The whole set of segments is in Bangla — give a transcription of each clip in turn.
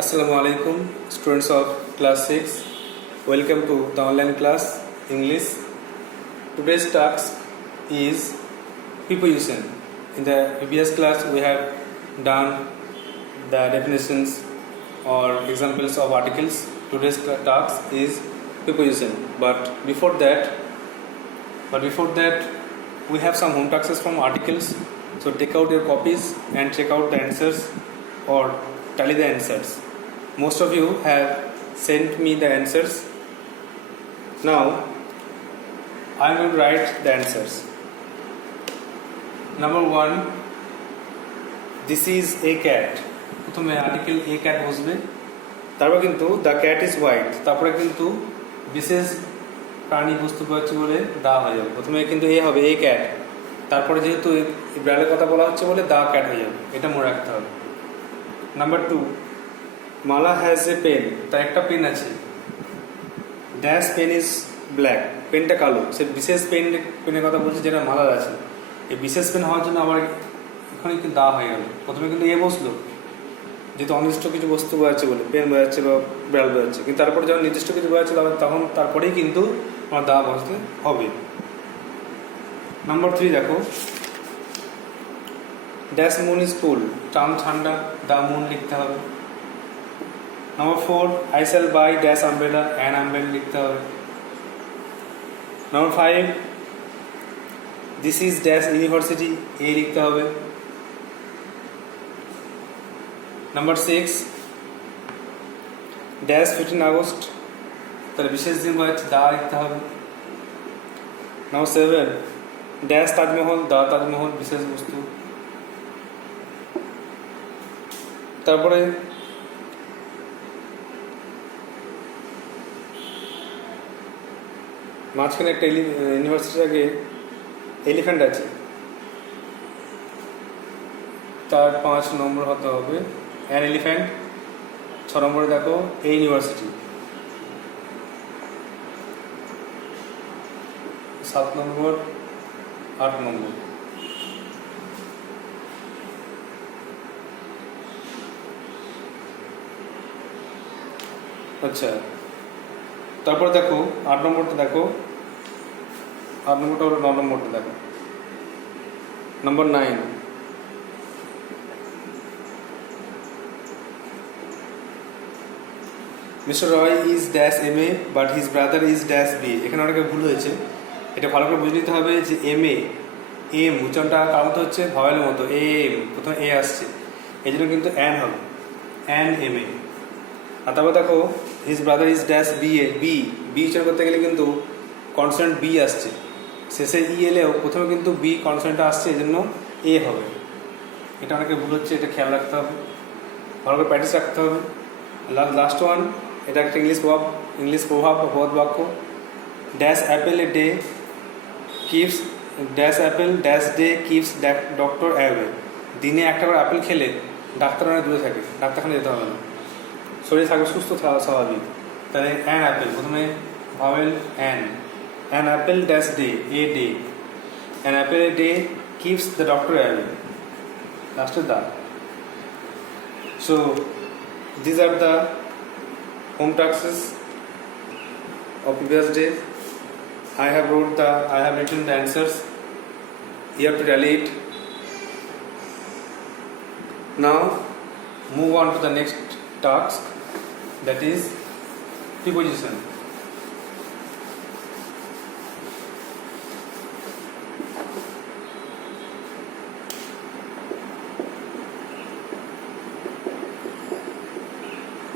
Assalamu alaikum, students of class 6. Welcome to the online class English. Today's task is preposition. In the previous class, we have done the definitions or examples of articles. Today's task is preposition. But before that, we have some home tasks from articles. So take out your copies and check out the answers or tally the answers. Most of you have sent me the answers. Now I am going to write the answers. Number 1, this is a cat. প্রথমে আর্টিকেল এ ক্যাট বসবে, তারপর কিন্তু দ্য ক্যাট ইজ হোয়াইট, তারপরে কিন্তু বিশেষ প্রাণী বস্তু পাচ্ছি বলে দা হয়ে যাবে। প্রথমে কিন্তু এ হবে এ ক্যাট, তারপরে যেহেতু বিড়ালের কথা বলা হচ্ছে বলে দা ক্যাট হয়ে যাবে, এটা মনে রাখতে হবে। Number 2, Mala has a pen, তার একটা পেন আছে। ড্যাশ পেন ইজ ব্ল্যাক, পেনটা কালো, সে বিশেষ পেনের কথা বলছে যেটা মালার আছে। এই বিশেষ পেন হওয়ার জন্য আবার এখানে কিন্তু দা হয়ে গেল। প্রথমে কিন্তু এ বসলো যেহেতু অনির্দিষ্ট কিছু বস্তু বোঝাচ্ছে বলে, পেন বোঝাচ্ছে বা বিড়াল বোঝাচ্ছে, কিন্তু তারপরে যখন নির্দিষ্ট কিছু বোঝাচ্ছে তখন তারপরেই কিন্তু আমার দা বসতে হবে। নাম্বার 3 দেখো, ড্যাশ মুন ইজ কুল, চাঁদ ঠান্ডা, দা মুন লিখতে হবে। Number 4, I shall buy dash umbrella, an umbrella লিখতে হবে। Number 5, this is dash university, a লিখতে হবে। নাম্বার 6, ড্যাশ 15 আগস্ট, তাহলে বিশেষ দিন বোঝাচ্ছে, দা লিখতে হবে। নাম্বার 7, ড্যাশ তাজমহল, দা তাজমহল বিশেষ বস্তু। তারপরে মাঝখানে একটা ইউনিভার্সিটির আগে এলিফ্যান্ট আছে, তার 5 নম্বর হতে হবে অ্যান এলিফ্যান্ট। 6 নম্বরে দেখো এ ইউনিভার্সিটি। 7 নম্বর, 8 নম্বর। আচ্ছা, তারপরে দেখো 8 নম্বরটা দেখো, 8 নম্বরটা হলো 9 নম্বরটা দেখো। Number 9, Mr Roy is dash M A but his brother is dash B. এখানে অনেকে ভুল হয়েছে, এটা ভালো করে বুঝে নিতে হবে যে এম এ, এম উচ্চারণটা কার মতো হচ্ছে, ভাওয়েলের মতো। এম প্রথমে এ আসছে, এই জন্য কিন্তু অ্যান হবে, অ্যান এম এ। আর তারপর দেখো his brother is dash B A, B উচ্চারণ করতে গেলে কিন্তু কনসোনেন্ট বি আসছে, শেষে ই এলেও প্রথমে কিন্তু বি কনসোনেন্টটা আসছে, এই জন্য এ হবে। এটা অনেকে ভুল হচ্ছে, এটা খেয়াল রাখতে হবে, ভালো করে প্র্যাকটিস রাখতে হবে। লাস্ট ওয়ান, এটা একটা ইংলিশ প্রভাব বা বোধ বাক্য। Dash Apple a day keeps, dash Apple dash day keeps doctor away. দিনে একটা করে আপেল খেলে ডাক্তার অনেক দূরে থাকে, ডাক্তারখানে যেতে হবে না, শরীর থাকবে সুস্থ স্বাভাবিক। তাহলে অ্যান অ্যাপেল, প্রথমে vowel an apple dash day, a day, an apple a day keeps the doctor away, লাস্টে the. So these are the home tasks of previous day. I have written the answers. You have to tally it. Now move on to the next task, that is preposition.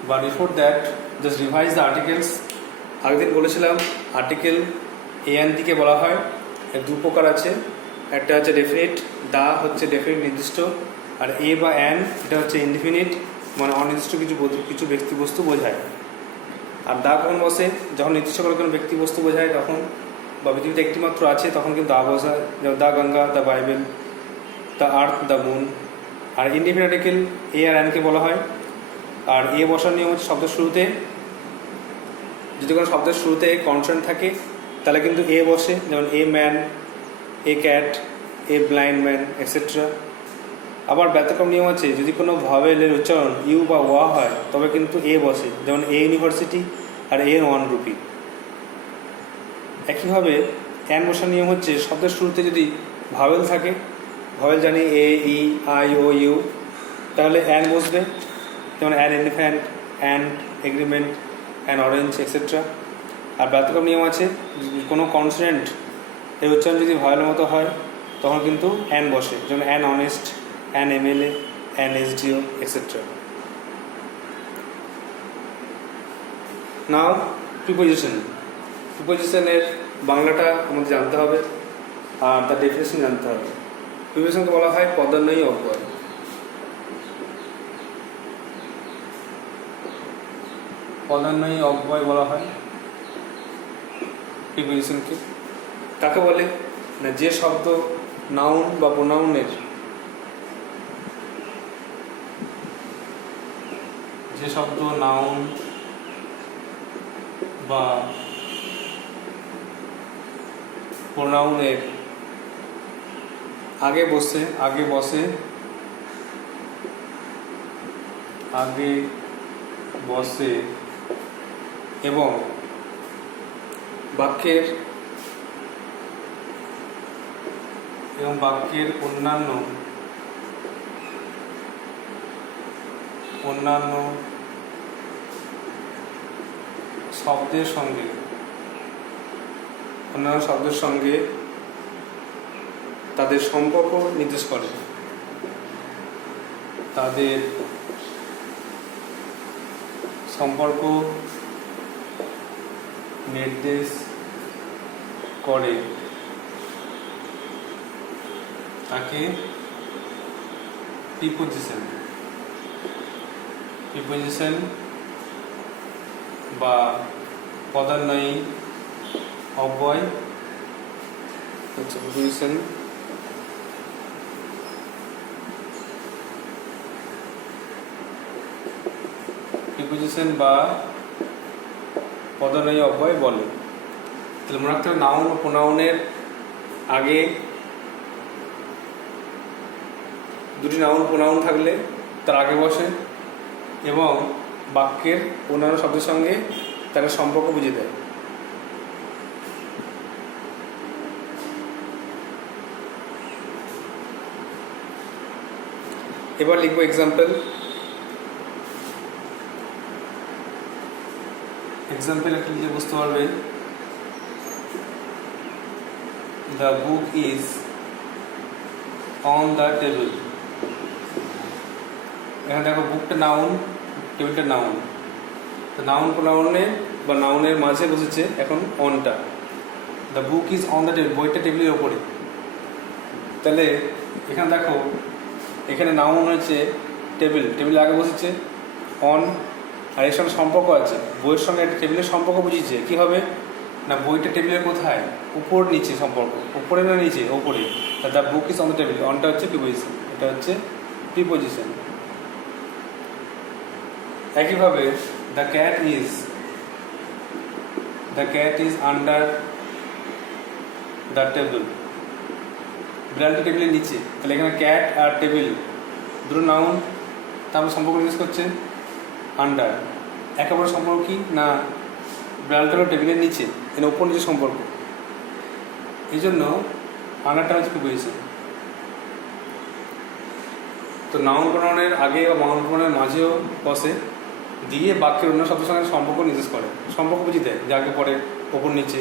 But before that, just revise the articles. আগের দিন বলেছিলাম আর্টিকেল এ অ্যান্ড দিকে বলা হয়, এর 2 প্রকার আছে। একটা হচ্ছে ডেফিনিট, দা হচ্ছে ডেফিনিট নির্দিষ্ট, আর এ বা অ্যান এটা হচ্ছে ইনডিফিনিট, মানে অনির্দিষ্ট কিছু ব্যক্তিবস্তু বোঝায়। আর দা কখন বসে, যখন নির্দিষ্ট করে কোনো ব্যক্তিবস্তু বোঝায় তখন, বা পৃথিবীতে একটি মাত্র আছে তখন কিন্তু দা বোঝায়, যেমন the Ganga, the Bible, the earth, the moon. আর ইনডিফিনিট আর্টিকেল এ আর অ্যানকে বলা হয়। আর এ বসার নিয়ম হচ্ছে শব্দের শুরুতে, যদি কোনো শব্দের শুরুতে কনসোনেন্ট থাকে তাহলে কিন্তু এ বসে, যেমন a man, A cat, a blind man, etcetera. আবার ব্যতিক্রম নিয়ম আছে, যদি কোনো ভাওয়েলের উচ্চারণ ইউ বা ওয়া হয় তবে কিন্তু এ বসে, যেমন এ ইউনিভার্সিটি আর এ 1 রুপি। একইভাবে অ্যান বসার নিয়ম হচ্ছে, শব্দের শুরুতে যদি ভাওয়েল থাকে, ভাওয়েল জানি A, E, I, O, U, তাহলে অ্যান বসবে, যেমন an elephant, an agreement, an orange etcetera. আর ব্যতিক্রম নিয়ম আছে, কোনো কনসোনেন্ট এর উচ্চারণ যদি ভাওয়েলের মতো হয় তখন কিন্তু অ্যান বসে, যেমন an honest, an MLA, an SDO etcetera. Now preposition. প্রিপোজিশনের বাংলাটা আমাদের জানতে হবে আর তার ডেফিনেশন জানতে হবে। প্রিপোজিশনকে বলা হয় পদান্বয়ী অব্যয়। পদান্বয়ী অব্যয় বলা হয় প্রিপোজিশনকে। কাকে বলে না, যে শব্দ নাউন বা প্রোনাউনের, যে শব্দ নাউন বা প্রোনাউনের আগে বসে এবং বাক্যের অন্যান্য শব্দের সঙ্গে তাদের সম্পর্ক নির্দেশ করে, তাকে প্রিপোজিশন বা পদান্বয়ী অব্যয় হচ্ছে। প্রিপোজিশন বা পদান্বয়ী অব্যয় বলে। তাহলে মনে রাখতে হবে, নাউন ও প্রোনাউনের আগে দুটি নাউন প্রোনাউন থাকলে তার আগে বসে এবং বাক্যের অন্যান্য শব্দের সঙ্গে তাকে সম্পর্ক বুঝিয়ে দেয়। এবার লিখবো এক্সাম্পল। একটা লিখে বুঝতে পারবে, the book is on the table. এখানে দেখো, বুকটা নাউন, টেবিলটা নাউন। তো নাউন প্রোনাউনে বা নাউনের মাঝে বসেছে এখন অনটা। The book is on the table, বইটা টেবিলের ওপরে। তাহলে এখানে দেখো, এখানে নাউন হচ্ছে টেবিল আগে বসেছে অন, আর এর সঙ্গে সম্পর্ক আছে, বইয়ের সঙ্গে একটা টেবিলের সম্পর্ক বুঝিয়েছে। কী হবে না, বইটা টেবিলের কোথায়, উপর নিচে সম্পর্ক, উপরে না নিচে, ওপরে। The book is on the table, অনটা হচ্ছে প্রিপোজিশন, এটা হচ্ছে প্রিপোজিশন। একইভাবে the cat is under the table, বিড়ালটি টেবিলের নিচে। তাহলে এখানে ক্যাট আর টেবিল দুটো নাউন, তারপর সম্পর্ক জিজ্ঞেস করছে আন্ডার। একেবারে সম্পর্ক কি না, বিড়ালটা হলো টেবিলের নিচে, এর ওপর নিচে সম্পর্ক, এই জন্য আন্ডারটা হচ্ছে প্রিপোজিশন। তো নাউন প্রোনাউনের আগে বা নাউন প্রোনাউনের মাঝেও বসে, দিয়ে বাক্যের অন্য শব্দের সঙ্গে সম্পর্ক নির্দেশ করে, সম্পর্ক বুঝিয়ে দেয়, যে আগে পরে, ওপর নিচে,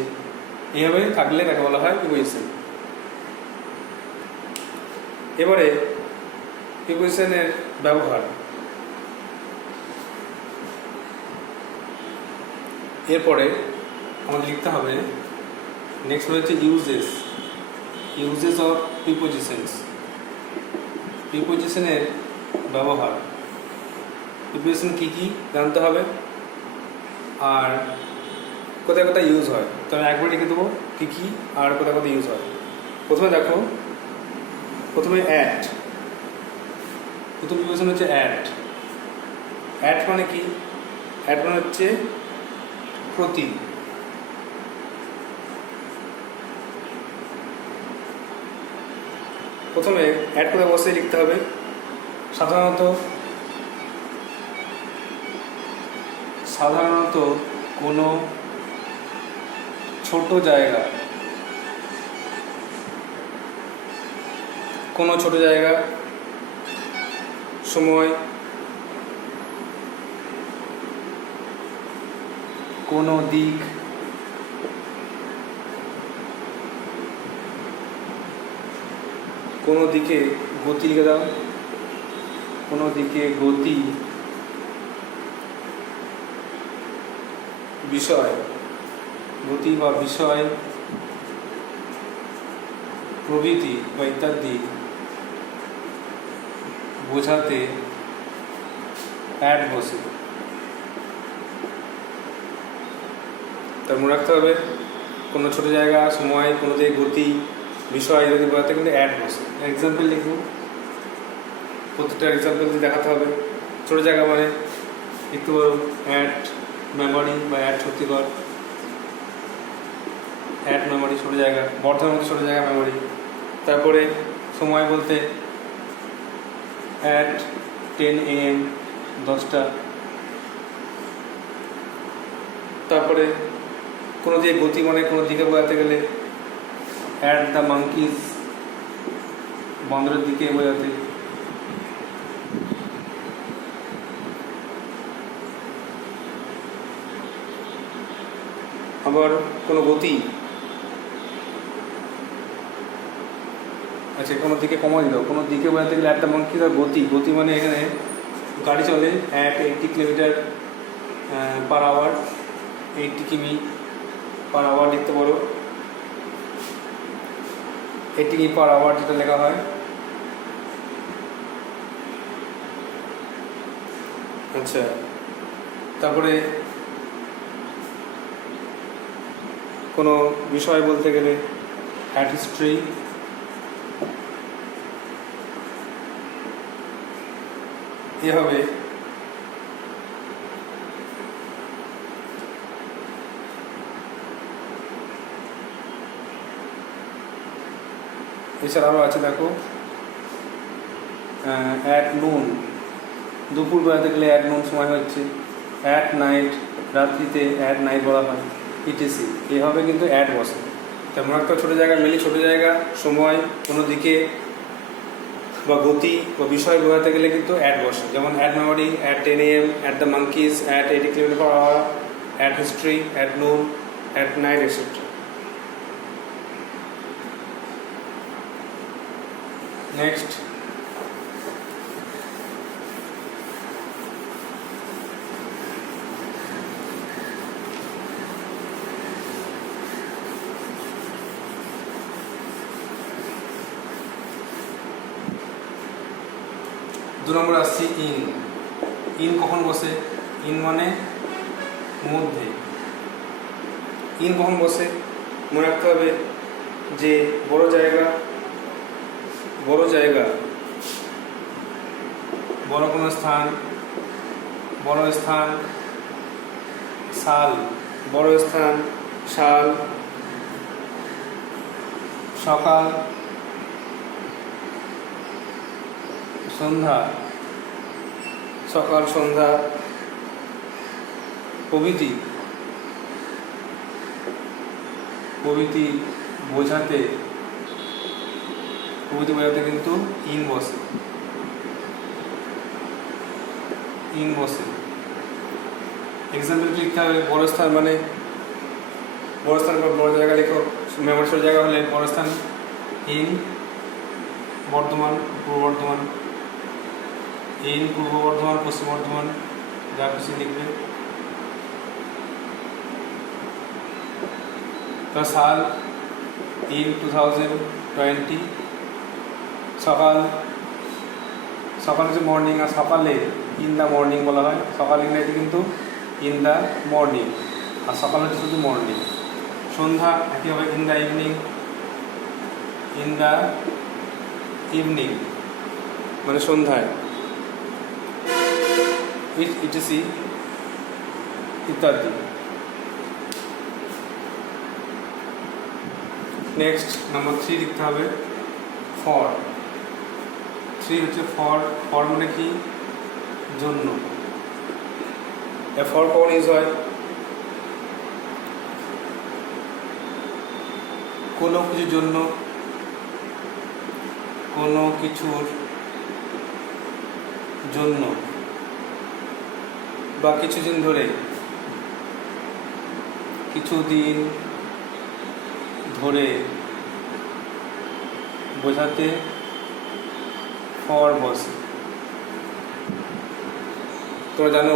এইভাবে থাকলে তাকে বলা হয় প্রিপোজিশন। এবারে প্রিপোজিশনের ব্যবহার। এরপরে আমাদের লিখতে হবে, নেক্সট হচ্ছে ইউজেস অফ প্রিপোজিশনস। প্রিপোজিশনের ব্যবহার, প্রিপোজিশন কী কী জানতে হবে আর কোথায় কোথায় ইউজ হয়। তো আমি একবার লিখে দেবো কী কী আর কোথায় কোথায় ইউজ হয়। প্রথমে দেখো, অ্যাট। প্রথম প্রিপোজিশন হচ্ছে অ্যাট। অ্যাট মানে কি? অ্যাট মানে হচ্ছে প্রতি। প্রথমে অ্যাট কোথায় বসে লিখতে হবে, সাধারণত কোনো ছোট জায়গা সময়, কোনো দিক, কোনো দিকে গতি লিখে দাও, কোনো দিকে গতি, বিষয়, গতি বা বিষয় প্রভৃতি বা ইত্যাদি বোঝাতে অ্যাড বসে। তার মনে রাখতে হবে কোনো ছোট জায়গা, সময়, কোনো দিকে গতি, বিষয় ইত্যাদি বোঝাতে কিন্তু অ্যাড বসে। এক্সাম্পল লিখব, প্রত্যেকটা এক্সাম্পল দিয়ে দেখাতে হবে। ছোট জায়গা মানে লিখতে পারো অ্যাড মেমোরি বা অ্যাড শক্তিকর, অ্যাড মেমোরি ছোট জায়গা, বর্ধমানের মধ্যে ছোট জায়গা মেমোরি। তারপরে সময় বলতে অ্যাট 10 AM 10টা। তারপরে কোনো দিকে গতি মানে কোনো দিকে বোঝাতে গেলে অ্যাট দ্য মাঙ্কিজ, বন্দরের দিকে বোঝাতে। আবার কোনো গতি, আচ্ছা কোনো দিকে কমা দিল, কোনো দিকে বোঝাতে গেলে একটা মাঙ্কিজ আর গতি মানে এখানে গাড়ি চলে অ্যাট 80 কিলোমিটার পার আওয়ার, 80 কিমি পার আওয়ার লিখতে পারো, 80 কিমি পার আওয়ার যেটা লেখা হয়। আচ্ছা তারপরে কোনো বিষয় বলতে গেলে অ্যাট হিস্ট্রি, এভাবে এছাড়াও আছে দেখো অ্যাট নুন, দুপুর বেলাতে গেলে অ্যাট নুন সময় হচ্ছে, অ্যাট নাইট রাত্রিতে অ্যাট নাইট বলা হয়, ইটিসি। এভাবে কিন্তু অ্যাড বসে। তেমন একটা ছোটো জায়গা মিলি, ছোটো জায়গা, সময়, কোনো দিকে বা গতি বা বিষয় বোঝাতে গেলে কিন্তু অ্যাড বসে। যেমন at memory, at 10 AM, at the monkeys, at 80 kilometre per hour, at history, at noon, at night etcetera. Next দু নম্বর আসছি ইন কখন বসে? ইন মানে মধ্যে। ইন কখন বসে মনে রাখতে হবে যে বড় জায়গা, বড় কোনো স্থান, সাল, বড় স্থান, সাল, সকাল, সন্ধ্যা, প্রভৃতি বোঝাতে কিন্তু ইন বসে। এক্সাম্পল লিখতে হবে বড় স্থান মানে বড় জায়গা লিখো, মেমোরি ছোট জায়গা হলে বড় স্থান in Bardhaman, Purba Bardhaman, in পূর্ব বর্ধমান, পশ্চিম বর্ধমান, যা কিছু লিখবে। তো সাল ইন 2020, সকাল হচ্ছে মর্নিং, আর সকালে ইন দ্য মর্নিং বলা হয়। সকাল ইংরেজি কিন্তু ইন দ্য মর্নিং, আর সকাল হচ্ছে শুধু মর্নিং। সন্ধ্যা একইভাবে ইন দ্য ইভিনিং মানে সন্ধ্যায়, ইটিসি ইত্যাদি। নেক্সট নাম্বার 3 লিখতে হবে ফর। থ্রি হচ্ছে ফর। ফর মানে কি? জন্য। ফর কখন ইউজ হয়? কোনো কিছুর জন্য, কোনো কিছুর জন্য বা কিছুদিন ধরে, কিছুদিন ধরে বোঝাতে ফর বসে। তোমরা জানো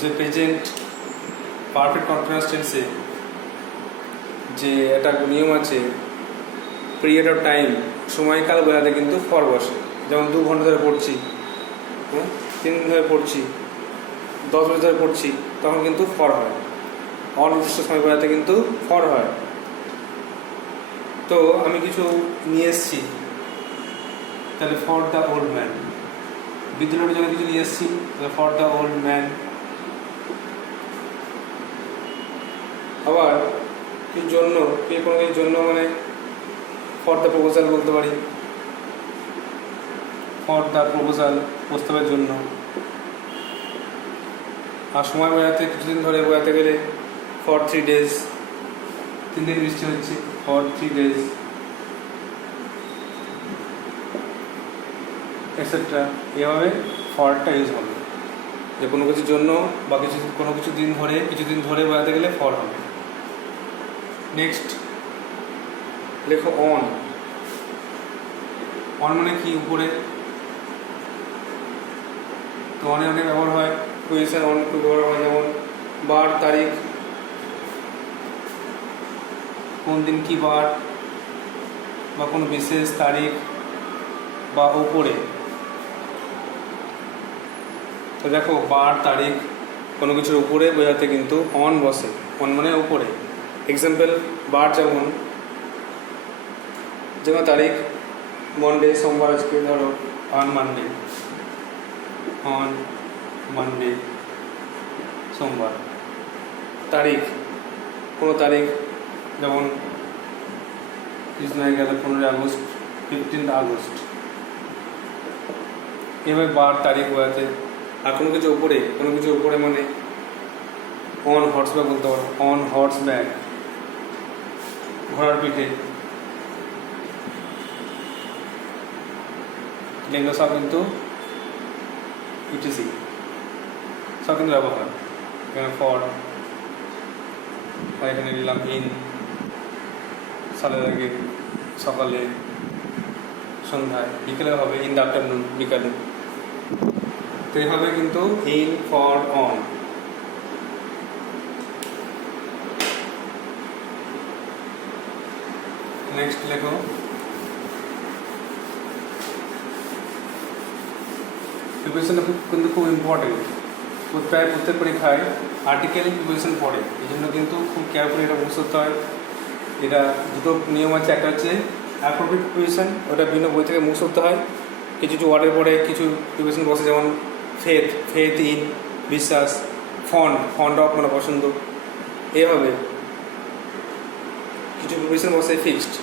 যে প্রেজেন্ট পারফেক্ট কন্টিনিউয়াস টেন্সে যে একটা নিয়ম আছে, পিরিয়ড অফ টাইম, সময়কাল বোঝাতে কিন্তু ফর বসে। যেমন 2 ঘন্টা ধরে পড়ছি, 3 দিন ধরে পড়ছি, 10 বছর ধরে পড়ছি, তখন কিন্তু ফর হয়। অনির্দিষ্ট সময় বোঝাতে কিন্তু ফর হয়। তো আমি কিছু নিয়ে এসেছি, তাহলে ফর দ্য ওল্ড ম্যান। বিদ্যালয়ের জন্য কিছু নিয়ে এসেছি, তাহলে ফর দ্য ওল্ড ম্যান। আবার কিছুর জন্য, কোনো কিছুর জন্য মানে ফর দ্য প্রপোজাল বলতে পারি। ফর দ্য প্রপোজাল, প্রস্তাবের জন্য। আর সময় বোঝাতে কিছুদিন ধরে বোঝাতে গেলে ফর 3 days, 3 দিন বৃষ্টি হচ্ছে, ফর 3 days, এটসেট্রা। এভাবে ফরটা ইউজ হবে, যে কোনো কিছুর জন্য বা কোনো কিছু দিন ধরে, কিছুদিন ধরে বোঝাতে গেলে ফর হবে। নেক্সট লেখো অন। অন মানে কি? উপরে। তো অনেক ব্যবহার হয়, পজিশন অন ব্যবহার হয়, যেমন বার, তারিখ, কোন দিন কি বার, বা কোনো বিশেষ তারিখ, বা উপরে। তো দেখো, বার, তারিখ, কোনো কিছুর উপরে বোঝাতে কিন্তু অন বসে। অন মানে উপরে। এক্সাম্পল, বার যেমন তারিখ, মন্ডে, সোমবার আজকে, ধরো অন মানডে, অন মানডে, সোমবার। তারিখ, কোনো তারিখ, যেমন হয়ে গেল 15 আগস্ট, 15 আগস্ট। এভাবে বার, তারিখ বোঝাতে। আর কোনো কিছু উপরে মানে অন হর্স ব্যাক বলতে পারো, অন হর্স ব্যাক, ঘোড়ার পিঠে। এগুলো সব কিন্তু ইটিসি সব কিন্তু ব্যবহার। এখানে ফর, আর এখানে নিলাম ইন, সালের আগে, সকালে, সন্ধ্যায়, বিকেলে হবে ইন দ্য আফটারনুন, বিকালে। তো এইভাবে কিন্তু ইন, ফর, অন। নেক্সট লেখো প্রিপারেশন কিন্তু খুব ইম্পর্টেন্ট। প্রায় প্রত্যেক পরীক্ষায় আর্টিকেল প্রিপারেশন পড়ে, এই জন্য কিন্তু খুব কেয়ারফুলি এটা বুঝতে হতে হয়। এটা দুটো নিয়ম আছে, একটা হচ্ছে অ্যাপ্রোপ্রিয়েট প্রিপারেশন, ওটা বিভিন্ন বই থেকে মুখস্থ করতে হয়। কিছু কিছু ওয়ার্ডের পরে কিছু প্রিপারেশন বসে, যেমন ফেথ ইন, বিশ্বাস। ফন্ড অফ মানে পছন্দ। এইভাবে কিছু প্রিপারেশন বসে ফিক্সড,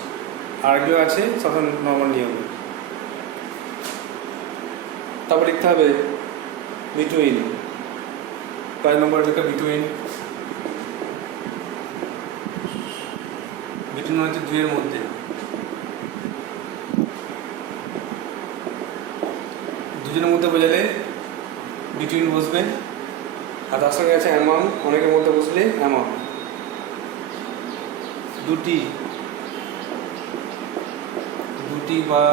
আর এগুলো আছে সব নর্মাল নিয়ম। তারপর লিখতে হবে বিটুইন। 5 নম্বর লেখা বিটুইন। বিটুইন হচ্ছে দুইয়ের মধ্যে। দুজনের মধ্যে বোঝালে বিটুইন বসবে, আর তার সঙ্গে আছে অ্যামং, অনেকের মধ্যে বসলে অ্যামং। দুটি বা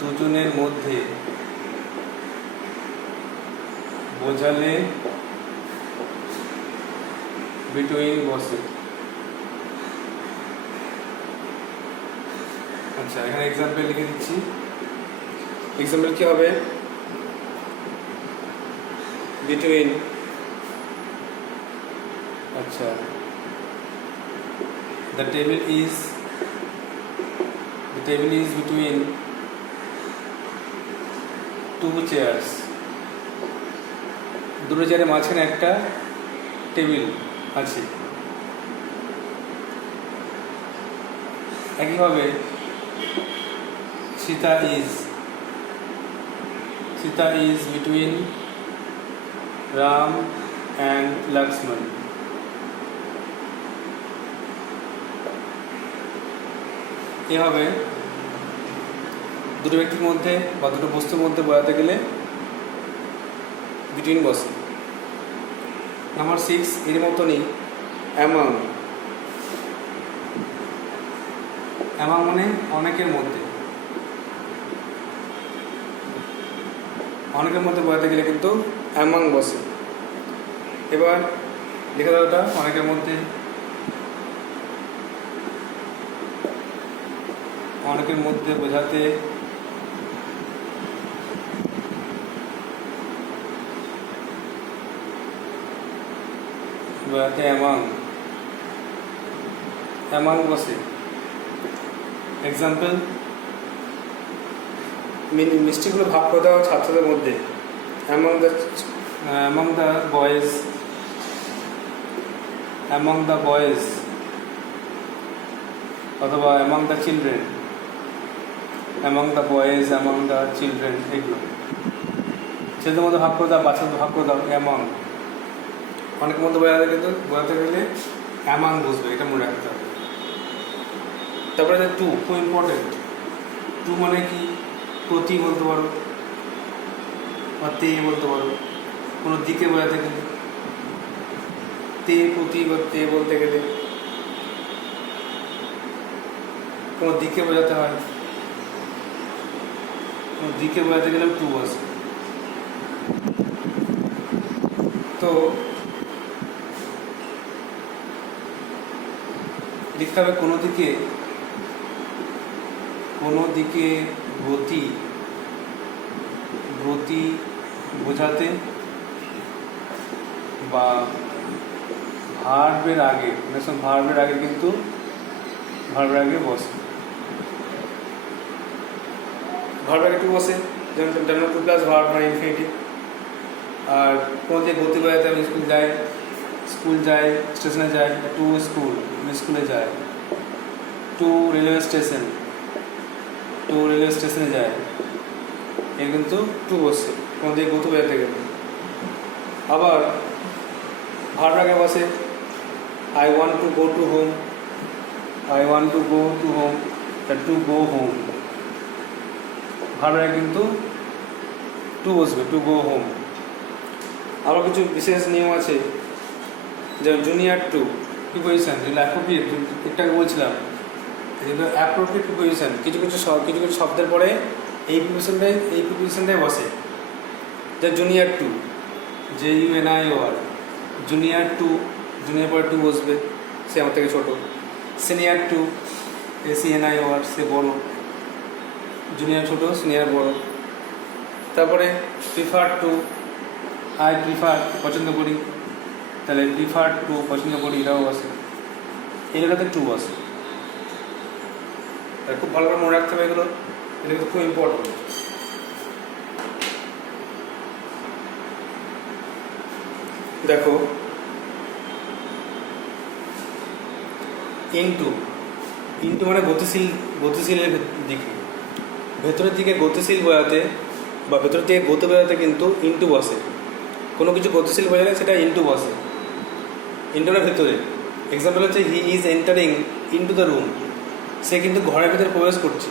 দুজনের মধ্যে বোঝালে বিটুইন বসে। আচ্ছা, এখানে এক্সাম্পল লিখে দিচ্ছি। এক্সাম্পল কি হবে? বিটুইন, আচ্ছা, the table is between 2 chairs. দুটো চেয়ারের মাঝখানে একটা টেবিল আছে। একইভাবে Sita is between Ram and Lakshman. এভাবে দুটো ব্যক্তির মধ্যে বা দুটো বস্তুর মধ্যে বোঝাতে গেলে বিটুইন বসে। নাম্বার 6 এর মতনই অ্যামাং। অ্যামাং মানে অনেকের মধ্যে, অনেকের মধ্যে বোঝাতে গেলে কিন্তু অ্যামাং বসে। এবার লেখা দাওটা অনেকের মধ্যে, অনেকের মধ্যে বোঝাতে অ্যামাং বসে। এক্সাম্পল, মিষ্টিগুলো ভাগ করে দেওয়া ছাত্রদের মধ্যে, অ্যামাং দ্য বয়েজ অথবা among the children, among the boys, among the children, এগুলো ছেলেদের মধ্যে ভাগ করে দাও, বাচ্চাদের ভাগ করে দাও, অ্যামাং। অনেকের মধ্যে বোঝাতে গেলে অ্যামাং বুঝবে, এটা মনে রাখতে হবে। তারপরে টু, খুব ইম্পর্টেন্ট। টু মানে কি? প্রতি বলতে পারো বা তে বলতে পারো, কোনো দিকে বোঝাতে গেলে তে, প্রতি বা তে বলতে গেলে কোনো দিকে বোঝাতে হয়, কোনো দিকে বোঝাতে গেলে টু আছে। তো লিখতে হবে কোনো দিকে গতি বোঝাতে বা ভার্বের আগে, ভার্বের আগে কিন্তু ভার্বের আগে বসে, ভার্বের আগে টু বসে, যেমন টু প্লাস ভার্ব মানে ইনফিনিটিভ। আর কোনো দিকে গতি বোঝাতে আমি স্কুল যাই, স্টেশনে যাই, টু স্কুল, স্কুলে যায়। টু রেলওয়ে স্টেশনে যায়, এর কিন্তু টু বসে কোনো দিকে গতি বোঝাতে গেলে। আবার ভার্ব আগে বসে, I want to go to home, to go home, verb আগে কিন্তু টু বসবে, টু গো হোম। আরও কিছু বিশেষ নিয়ম আছে, যেমন জুনিয়র টু প্রিপোজিশন, যেগুলো অ্যাপ্রোপ্রিয়েট, একটাকে বলছিলাম, যেগুলো অ্যাপ্রোপ্রিয়েট প্রিপোজিশন, কিছু কিছু শব্দের পরে এই প্রিপোজিশনটাই বসে। যে junior to, JUNIOR, junior to, junior পরে টু বসবে, সে আমার থেকে ছোটো। সিনিয়র টু, SENIOR, সে বড়। জুনিয়র ছোটো, সিনিয়র বড়। তারপরে প্রিফার টু, আই প্রিফার, পছন্দ করি, তাহলে প্রিফার টু, পছন্দ করি, এটাও বসে। এগুলোতে টু বসে। খুব ভালো করে মনে রাখতে হবে এগুলো, এটা কিন্তু খুব ইম্পর্টেন্ট। দেখো, ইনটু মানে গতিশীলের দিকে, ভেতরের দিকে গতিশীল বোঝাতে বা ভেতরের দিকে গতি বোঝাতে কিন্তু ইনটু বসে। কোনো কিছু গতিশীল বোঝালে সেটা ইনটু বসে, ইনটুর ভেতরে। এক্সাম্পল হচ্ছে he is entering into the room, সে কিন্তু ঘরের ভেতরে প্রবেশ করছে,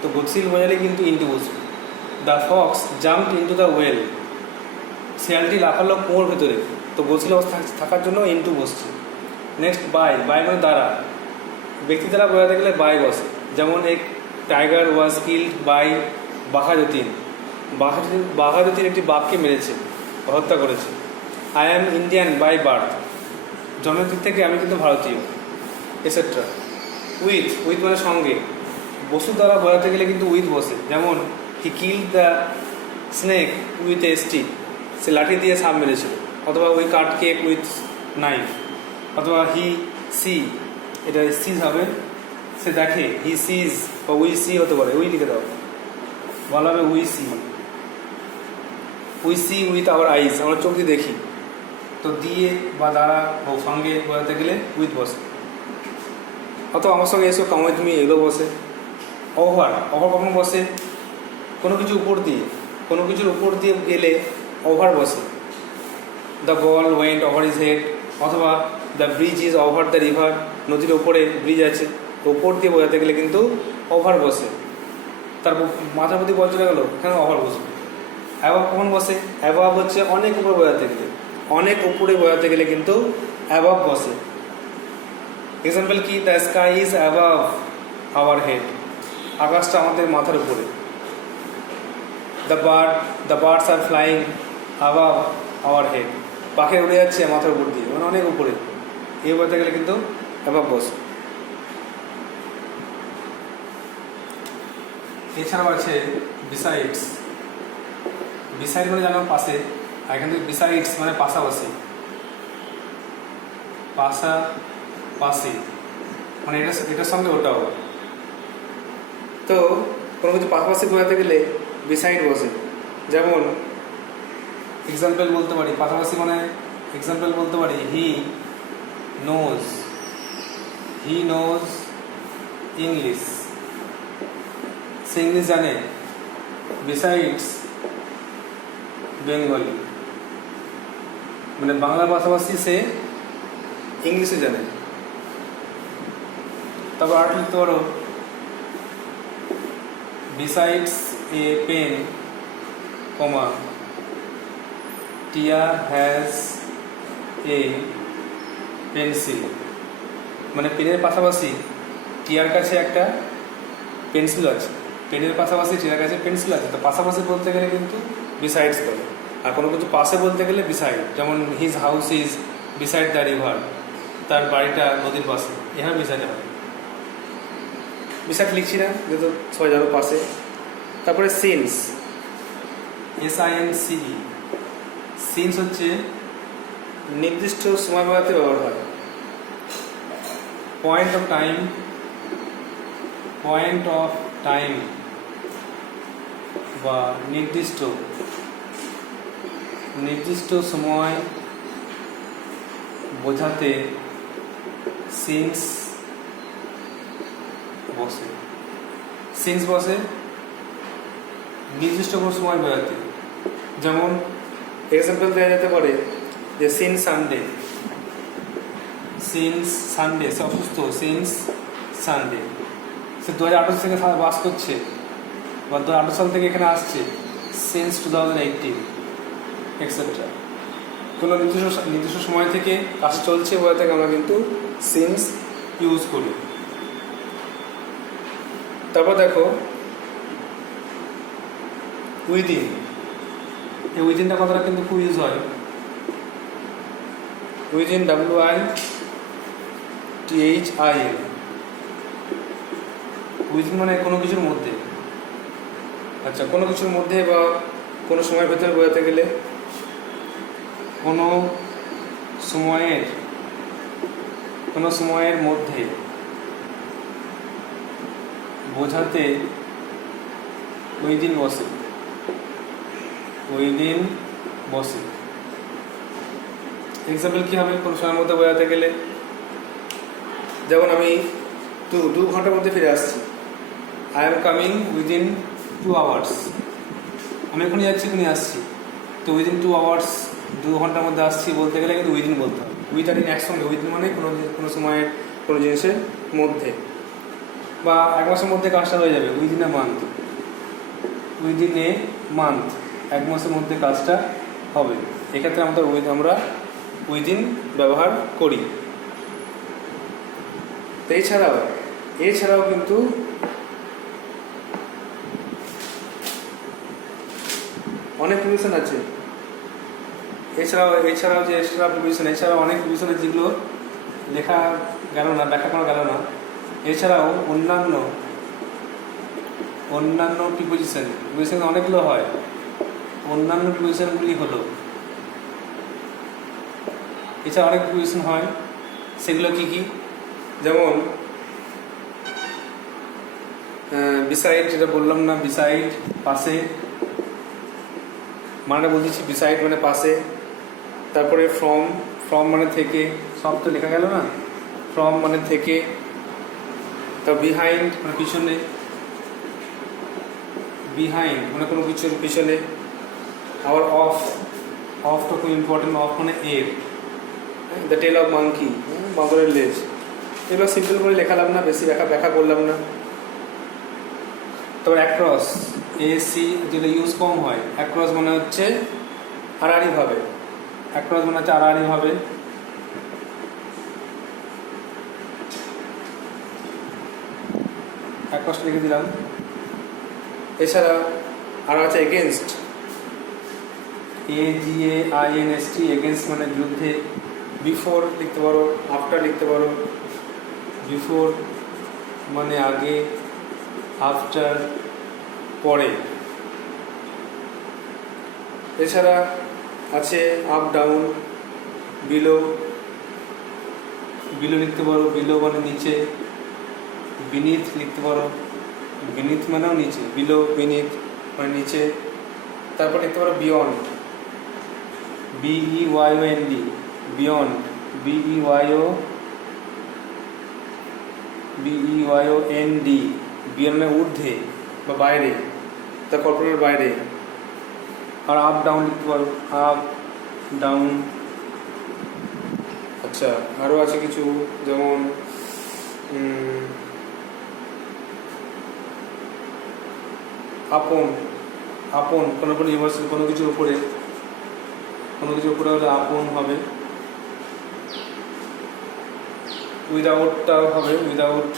তো গতিশীল বোঝালে কিন্তু ইনটু বসবে। The fox jumped into the well, শিয়ালটি লাফালো কুয়োর ভেতরে, তো গতিশীল অবস্থা থাকার জন্য ইনটু বসছে। নেক্সট বাই মানে দ্বারা, ব্যক্তি দ্বারা বোঝাতে গেলে বাই বসে। যেমন এক tiger was killed by Bagha Jatin, Bagha Jatin একটি বাঘকে মেরেছে, হত্যা করেছে। I am Indian by birth, জন্মের দিক থেকে আমি কিন্তু ভারতীয়, এটসেট্রা। উইথ মানে সঙ্গে, বস্তু দ্বারা বোঝাতে গেলে কিন্তু উইথ বসে। যেমন he killed the snake with a stick, সে লাঠি দিয়ে সাপ মেরেছিল। অথবা we cut cake with knife. অথবা হি সি, এটা সিজ হবে, সে দেখে, হি সিজ বা উই সি হতে পারে, উই লিখে দাও, বলা হবে we see with our eyes, আমরা চোখ দিয়ে দেখি। তো দিয়ে বা দ্বারা বা সঙ্গে বোঝাতে গেলে উইথ বসে। অথবা আমার সঙ্গে এসো, কাম উইথ মি, এগুলো বসে। ওভার ওভার কখন বসে? কোনো কিছুর উপর দিয়ে গেলে ওভার বসে। The ball went over is head, অথবা the bridge is over the river, নদীর ওপরে ব্রিজ আছে, ওপর দিয়ে বোঝাতে গেলে কিন্তু ওভার বসে। তারপর মাথার প্রতি বল চলে গেল, এখানে ওভার বসবে। অ্যাভাব কখন বসে? অ্যাভাব হচ্ছে অনেক উপরে বোঝাতে গেলে, অনেক উপরে বোঝাতে গেলে কিন্তু অ্যাভাব বসে। এক্সাম্পল কি? The sky is অ্যাভাব our head, আকাশটা আমাদের মাথার উপরে। The birds are flying অ্যাভাব our head, পাখি উড়ে যাচ্ছে মাথার উপর দিয়ে, মানে অনেক উপরে। এই বলতে গেলে কিন্তু অ্যাভাব বসে। এছাড়াও আছে বিসাইডস। বিসাইড মানে জানো পাশে, আর এখান থেকে বিসাইডস মানে পাশাপাশি, পাশাপাশি মানে এটার সঙ্গে ওটাও। তো কোনো কিছু পাশাপাশি বোঝাতে গেলে বিসাইড বসে। যেমন এক্সাম্পল বলতে পারি, পাশাপাশি মানে এক্সাম্পল বলতে পারি, he knows English, say English জানে। বিসাইডস বেঙ্গলি, মানে বাংলার পাশাপাশি সে ইংলিশে জানে। তারপর আর লিখতে পারো, বিসাইডস এ পেন, কমা টিয়া হ্যাজ এ পেন্সিল, মানে পেনের পাশাপাশি টিয়ার কাছে একটা পেন্সিল আছে, পেনের পাশাপাশি টিয়ার কাছে পেন্সিল আছে। তো পাশাপাশি বলতে গেলে কিন্তু বিসাইডস বলে। আর কোনো কিছু পাশে বলতে গেলে বিসাইড, যেমন his house is beside the river, তার বাড়িটা নদীর পাশে, এখানে বিসাইড হবে। বিসাইড লিখছি না, যেহেতু সবাই যাবে পাশে। তারপরে সিন্স, SINCE, সিন্স হচ্ছে নির্দিষ্ট সময় বোঝাতে ব্যবহার হয়। পয়েন্ট অফ টাইম বা নির্দিষ্ট সময় বোঝাতে সিন্স বসে। সিন্স বসে নির্দিষ্ট কোনো সময় বোঝাতে। যেমন এক্সাম্পল দেওয়া যেতে পারে যে সিন্স সানডে, সে অসুস্থ, সিন্স সানডে, সে 2018 থেকে বাস করছে বা 2018 সাল থেকে এখানে আসছে, সিন্স 2018 এক্সেট্রা। কোনো নির্দিষ্ট সময় থেকে কাজ চলছে বলে থেকে আমরা কিন্তু সিন্স ইউজ করি। তারপর দেখো উইদিন, এই উইদিনটা কথাটা কিন্তু খুব ইউজ হয়। উইদিন WITHIN, উইদিন মানে কোনো কিছুর মধ্যে। আচ্ছা, কোনো কিছুর মধ্যে বা কোনো সময়ের ভেতরে বোঝাতে গেলে কোনো সময়ের মধ্যে বোঝাতে উইদিন বসে। এক্সাম্পল কী হবে কোনো সময়ের মধ্যে বোঝাতে গেলে? যেমন আমি 2 ঘন্টার মধ্যে ফিরে আসছি, I am coming within 2 hours, আমি এখনই যাচ্ছি, এখনই আসছি। তো উইদিন 2 আওয়ার্স, 2 ঘন্টার মধ্যে আসছি বলতে গেলে কিন্তু উইদিন বলতে হবে। উইথ আর ইন একসঙ্গে, উইদিন মানে কোনো সময়ের কোনো জিনিসের মধ্যে। বা 1 মাসের মধ্যে কাজটা হয়ে যাবে, উইদিন এ মান্থ, 1 মাসের মধ্যে কাজটা হবে। এক্ষেত্রে আমরা উইদিন ব্যবহার করি। তো এছাড়াও কিন্তু অনেক প্রিভিশন আছে। এছাড়াও যে এক্সট্রা প্রিভিশন, এছাড়াও অনেক প্রিভিশন আছে যেগুলো লেখা গেল না, ব্যাখ্যা করা গেল না। এছাড়াও অন্যান্য প্রিপোজিশন অনেকগুলো হয়। অন্যান্য প্রিপোজিশনগুলি হলো, এছাড়া অনেক প্রিপোজিশন হয়, সেগুলো কি? যেমন বিসাইড, যেটা বললাম না, বিসাইড পাশে, মানে বলতেছি বিসাইড মানে পাশে। তারপরে ফ্রম মানে থেকে, সব তো লেখা গেল না, ফ্রম মানে থেকে। তারপর বিহাইন্ড মানে পিছনে, বিহাইন্ড মানে কোনো কিছুর পিছনে। আবার অফ, অফটা খুব ইম্পর্টেন্ট, অফ মানে এর। দ্য টেল অফ মাঙ্কি, বাঁদরের লেজ। এগুলো সিম্পল করে লেখালাম না, বেশি ব্যাখ্যা করলাম না। তারপর অ্যাক্রস, এসি যেটা ইউজ কম হয়। অ্যাক্রস মানে হচ্ছে আড়াআড়িভাবে, অ্যাক্রস মানে হচ্ছে আড়াআড়িভাবে। অ্যাক্রস লিখে দিলাম। এছাড়া আর আছে এগেনস্ট, AGAINST, এগেনস্ট মানে বিরুদ্ধে। বিফোর লিখতে পারো, আফটার লিখতে পারো। বিফোর মানে আগে, আফটার পরে। এছাড়া আছে আপ ডাউন, বিলো, বিলো লিখতে পারো, বিলো মানে নিচে। বিনিথ লিখতে পারো, বিনিথ মানেও নিচে, বিলো বিনিথ মানে নিচে। তারপর লিখতে পারো beyond, BEYOND, beyond, BEYOND, beyond মানে ঊর্ধ্বে বা বাইরে, তা কল্পনার বাইরে। আর আপ ডাউন লিখতে পারো, আপ ডাউন। আচ্ছা, আরও আছে কিছু, যেমন আপন, আপন কোনো কোনো ইউনিভার্সাল কোনো কিছুর উপরে, কোনো কিছুর উপরে হলে আপন হবে। উইদাউটটাও হবে, উইদাউট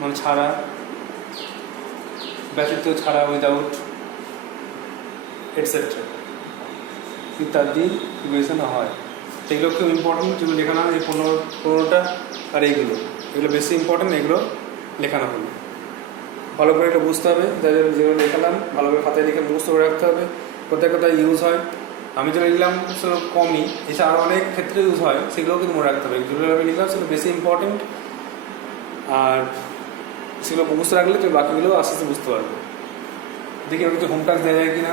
মানে ছাড়া, ব্যতীত ছাড়া, উইদাউট এটসেট্রা ইত্যাদি বিবেচনা হয়। এগুলো খুব ইম্পর্টেন্ট, যেগুলো লেখানো হয় এই 15টা। আর এগুলো বেশি ইম্পর্টেন্ট, এগুলো লেখানো হলো। ভালো করে এটা বুঝতে হবে, যেগুলো লেখালাম ভালো করে খাতায় লিখে মুখস্থ করে রাখতে হবে। কোথায় কোথায় ইউজ হয়, আমি যেটা লিখলাম সেগুলো কমই, এছাড়া আরও অনেক ক্ষেত্রে ইউজ হয়, সেগুলোও কিন্তু মনে রাখতে হবে। যেগুলো আমি লিখলাম সেগুলো বেশি ইম্পর্টেন্ট, আর সেগুলো মুখস্থ রাখলে তো বাকিগুলো আস্তে আস্তে বুঝতে পারবে। দেখি আমি কিছু হোম টাস্ক দেওয়া যায় কিনা,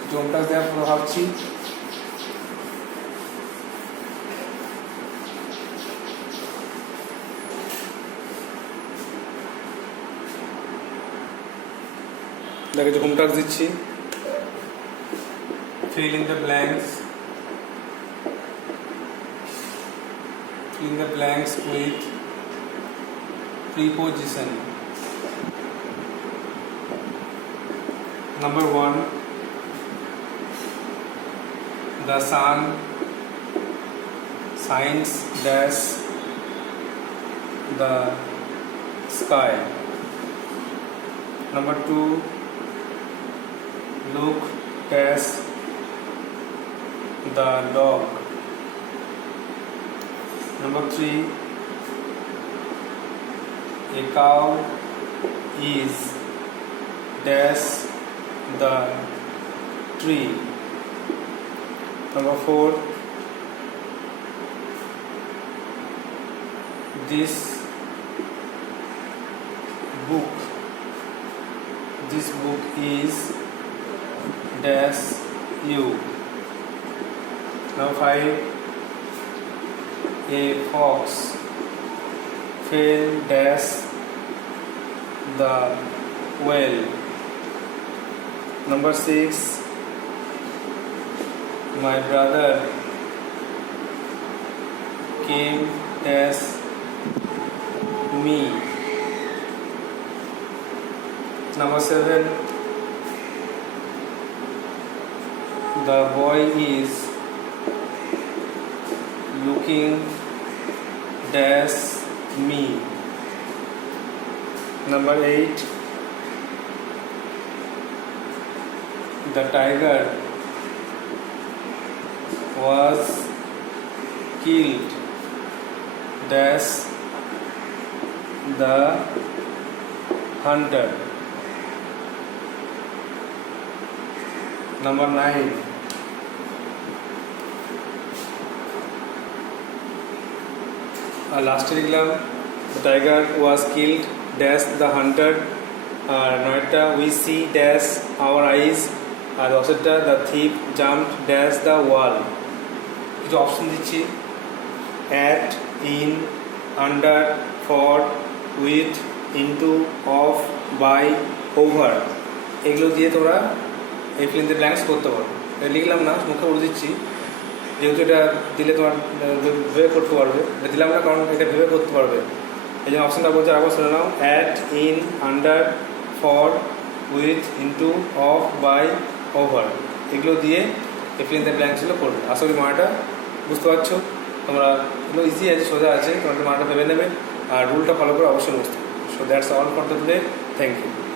কিছু হোম টাস্ক দেওয়ার পর ভাবছি। দেখো যে হোম টাস্ক দিচ্ছি, fill in the blanks, fill in the blanks with preposition. Number 1, the sun shines dash the sky. Number 2, look dash the dog. Number 3, a cow is dash the tree. Number 4, this book is dash you. Number 5, a fox fell dash the well. Number 6, my brother came dash me. Number 7, the boy is looking dash me. Number 8, the tiger was killed dash the hunter. Number 9, last লিখলাম the tiger was killed dash the hunter, আর নয়টা we see dash our eyes, আর 10টা the thief jumped dash the wall. কিছু অপশন দিচ্ছি, at, in, under, for, with, into, of, by, over, এগুলো দিয়ে তোমরা এই ফিল ইন দ্য ব্ল্যাঙ্কস করতে পারো। এটা লিখলাম না, মুখে বলে দিচ্ছি, যেহেতু এটা দিলে তোমার ভেবে করতে পারবে। এটা দিলাম না কারণ এটা ভেবে করতে পারবে, এই জন্য অপশানটা বলছে। আবার শুনে নাও, at, in, under, for, with, into, of, by, over, এগুলো দিয়ে এই ফিল ইন দ্য ব্ল্যাঙ্কসগুলো করবে। আশা করি মানাটা বুঝতে পারছো তোমরা। এগুলো ইজি আছে, সোজা আছে, তোমরা মানাটা ভেবে নেবে আর রুলটা ফলো করে অবশ্যই বুঝতে। So that's all for the today. Thank you.